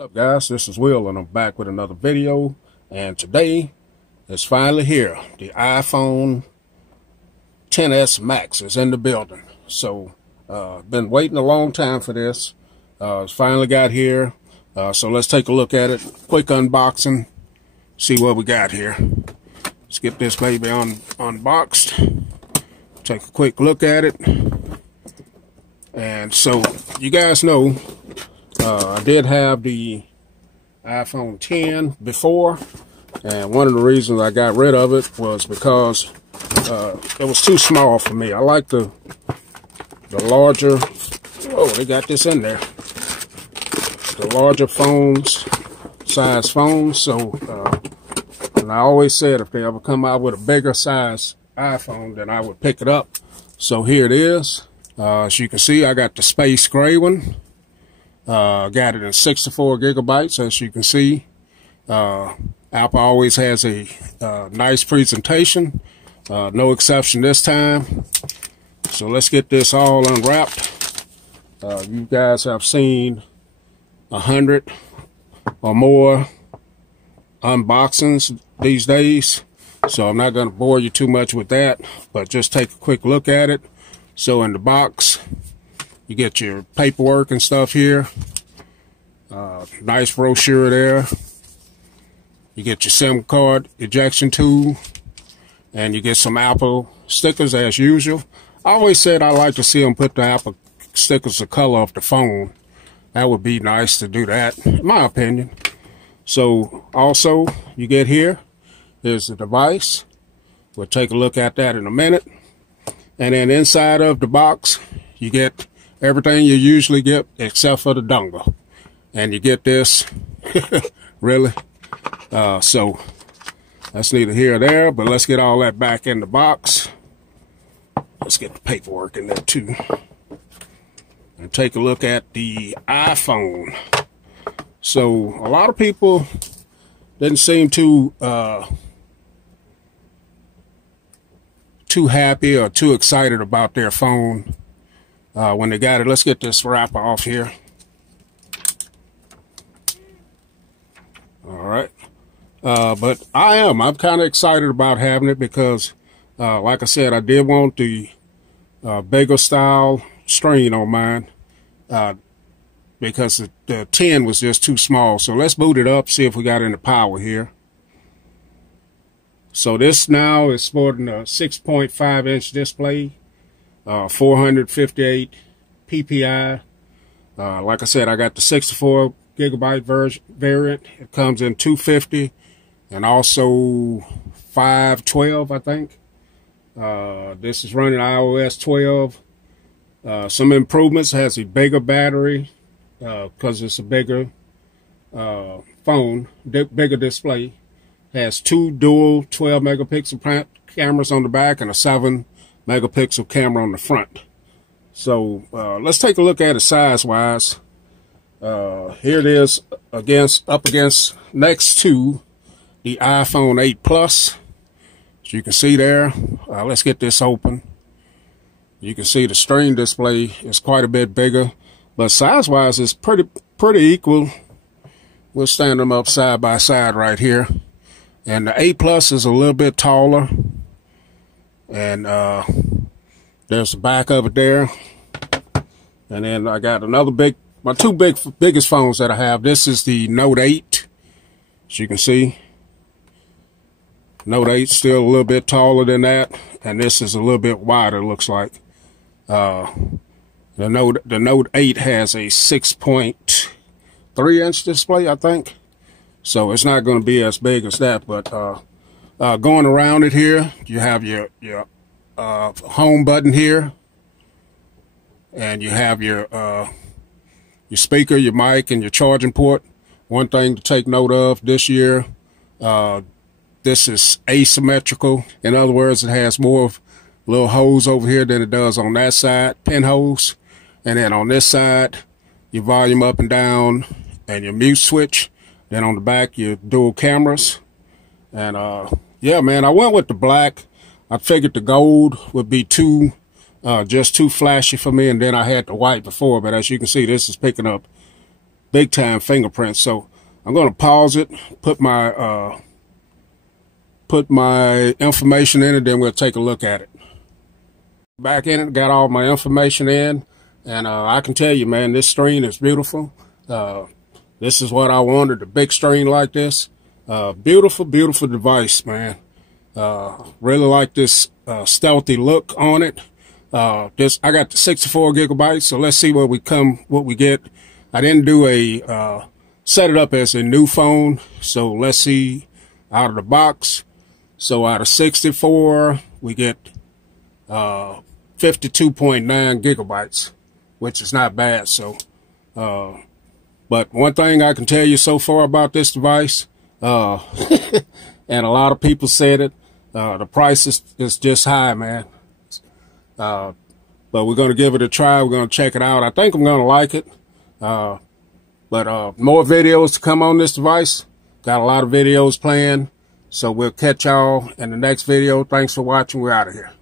What's up, guys? This is Will, and I'm back with another video. And today it's finally here. The iPhone XS Max is in the building. So been waiting a long time for this. It's finally got here. So let's take a look at it. Quick unboxing. See what we got here. Let's get this baby unboxed. Take a quick look at it. And so you guys know, I did have the iPhone 10 before, and one of the reasons I got rid of it was because it was too small for me. I like the larger, oh, they got this in there, the larger size phones. So, and I always said if they ever come out with a bigger size iPhone, then I would pick it up. So here it is. As you can see, I got the space gray one. Got it in 64 gigabytes, as you can see. Apple always has a nice presentation. No exception this time. So let's get this all unwrapped. You guys have seen 100 or more unboxings these days, so I'm not going to bore you too much with that, but just take a quick look at it. So in the box, you get your paperwork and stuff here. Nice brochure there. You get your SIM card ejection tool, and you get some Apple stickers as usual. I always said I like to see them put the Apple stickers the color of the phone. That would be nice to do that, in my opinion. So also you get here is the device. We'll take a look at that in a minute. And then inside of the box, you get everything you usually get except for the dongle. And you get this, really. So that's neither here or there, but let's get all that back in the box. Let's get the paperwork in there too. And take a look at the iPhone. So a lot of people didn't seem too happy or too excited about their phone when they got it. Let's get this wrapper off here. All right. But I'm kind of excited about having it because, like I said, I did want the bigger style screen on mine because the 10 was just too small. So let's boot it up, see if we got any power here. So this now is sporting a 6.5-inch display, 458 PPI. Like I said, I got the 64 gigabyte variant. It comes in 250 and also 512, I think. This is running iOS 12. Some improvements: has a bigger battery because it's a bigger phone, bigger display. Has two dual 12 megapixel cameras on the back and a 7 megapixel camera on the front. So let's take a look at it size wise. Here it is up against next to the iPhone 8 Plus. As you can see there, let's get this open. You can see the screen display is quite a bit bigger, but size wise it's pretty equal. We'll stand them up side by side right here. And the 8 Plus is a little bit taller. And there's the back of it there. And then I got my two biggest phones that I have. This is the Note 8. As you can see, Note 8 still a little bit taller than that. And this is a little bit wider, looks like. The Note 8 has a 6.3-inch display, I think. So it's not going to be as big as that, but going around it here, you have your home button here, and you have your speaker, your mic, and your charging port. One thing to take note of this year, this is asymmetrical. In other words, it has more of little holes over here than it does on that side, pinholes. And then on this side, your volume up and down, and your mute switch. Then on the back, your dual cameras. And yeah, man, I went with the black. I figured the gold would be just too flashy for me, and then I had the white before. But as you can see, this is picking up big time fingerprints. So I'm going to pause it, put my information in it, then we'll take a look at it. Back in it, got all my information in, and I can tell you, man, this screen is beautiful. This is what I wanted, a big screen like this. Beautiful, beautiful device, man. Really like this stealthy look on it. I got the 64 gigabytes, so let's see what we get. I didn't do a set it up as a new phone, so let's see out of the box. So out of 64, we get 52.9 gigabytes, which is not bad. So, but one thing I can tell you so far about this device, and a lot of people said it, the price is just high, man. But we're going to give it a try. We're going to check it out. I think I'm going to like it. But more videos to come on this device. Got a lot of videos planned. So we'll catch y'all in the next video. Thanks for watching. We're out of here.